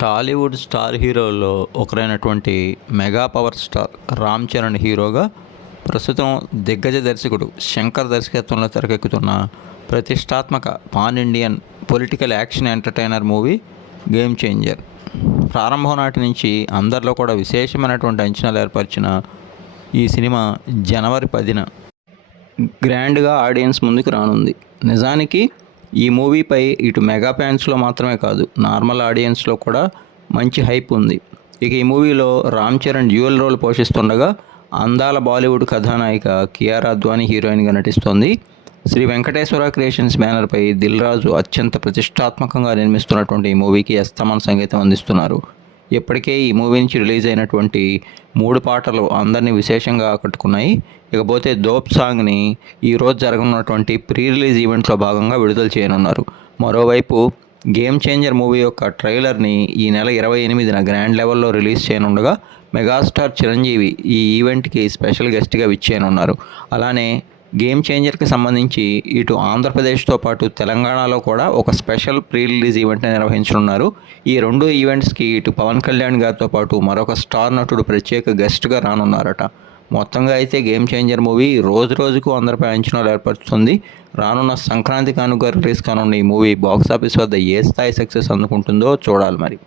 Tollywood star హీరోల్లో ఒకరైనటువంటి mega power star Ram Charan హీరోగా ప్రస్తుతం దిగ్గజ దర్శకుడు శంకర్ దర్శకత్వంలో తెరకెక్కుతున్న ప్రతిష్టాత్మక pan Indian political action entertainer movie game changer ప్రారంభం నాటి నుంచి అందరిలో కూడా విశేషమైనటువంటి అంచనాలు ఏర్పరిచిన ఈ సినిమా జనవరి 10న గ్రాండ్గా ఆడియన్స్ ముందుకు రానుంది. నిజానికి ఈ మూవీపై ఇటు మెగా ఫ్యాన్స్లో మాత్రమే కాదు, నార్మల్ ఆడియన్స్లో కూడా మంచి హైప్ ఉంది. ఇక ఈ మూవీలో రామ్ చరణ్ డ్యూయల్ రోల్ పోషిస్తుండగా అందాల బాలీవుడ్ కథానాయిక కియారా అద్వానీ హీరోయిన్గా నటిస్తోంది. శ్రీ వెంకటేశ్వర క్రియేషన్స్ బ్యానర్పై దిల్ రాజు అత్యంత ప్రతిష్టాత్మకంగా నిర్మిస్తున్నటువంటి ఈ మూవీకి ఎస్తమాన్ సంగీతం అందిస్తున్నారు. ఇప్పటికే ఈ మూవీ నుంచి రిలీజ్ అయినటువంటి 3 పాటలు అందరినీ విశేషంగా ఆకట్టుకున్నాయి. ఇకపోతే దోప్ సాంగ్ని ఈరోజు జరగనున్నటువంటి ప్రీ రిలీజ్ ఈవెంట్లో భాగంగా విడుదల చేయనున్నారు. మరోవైపు గేమ్ చేంజర్ మూవీ యొక్క ట్రైలర్ని ఈ నెల 28న గ్రాండ్ లెవెల్లో రిలీజ్ చేయనుండగా మెగాస్టార్ చిరంజీవి ఈ ఈవెంట్కి స్పెషల్ గెస్ట్గా విచ్చేయనున్నారు. అలానే గేమ్ చేంజర్కి సంబంధించి ఇటు ఆంధ్రప్రదేశ్తో పాటు తెలంగాణలో కూడా ఒక స్పెషల్ ప్రీ రిలీజ్ ఈవెంట్ని నిర్వహించనున్నారు. ఈ 2 ఈవెంట్స్కి ఇటు పవన్ కళ్యాణ్ గారితో పాటు మరొక స్టార్ నటుడు ప్రత్యేక గెస్ట్గా రానున్నారట. మొత్తంగా అయితే గేమ్ చేంజర్ మూవీ రోజుకు అందరిపై అంచనాలు ఏర్పరుస్తుంది. రానున్న సంక్రాంతి కానుక రిలీజ్ కానున్న ఈ మూవీ బాక్సాఫీస్ వద్ద ఏ స్థాయి సక్సెస్ అందుకుంటుందో చూడాలి మరి.